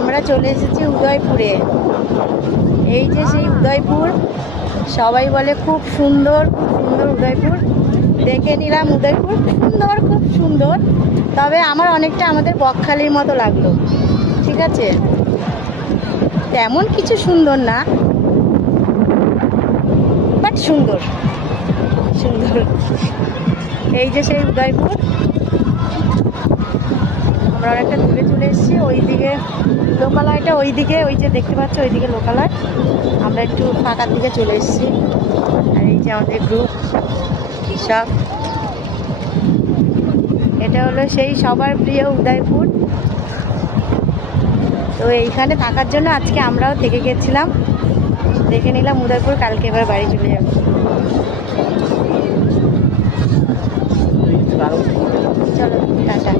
আমরা চলে এসেছি উদয়পুরে। এই যে সেই উদয়পুর, সবাই বলে খুব সুন্দর, খুব সুন্দর উদয়পুর। দেখে নিলাম উদয়পুর, সুন্দর, খুব সুন্দর। তবে আমার অনেকটা আমাদের বকখালির মতো লাগলো। ঠিক আছে, তেমন কিছু সুন্দর না, বাট সুন্দর, সুন্দর। এই যে সেই উদয়পুর, আমরা অনেকটা দূরে চলে এসেছি। ওইদিকে লোকালয়টা, ওইদিকে ওই যে দেখতে পাচ্ছ ওইদিকে লোকালয়। আমরা একটু ফাঁকার দিকে চলে এসেছি। আর এই যে আমাদের গ্রুপ সব, এটা হলো সেই সবার প্রিয় উদয়পুর। তো এইখানে থাকার জন্য আজকে আমরাও থেকে গেছিলাম, দেখে নিলাম উদয়পুর। কালকে এবার বাড়ি চলে যাব। চলো টাটা।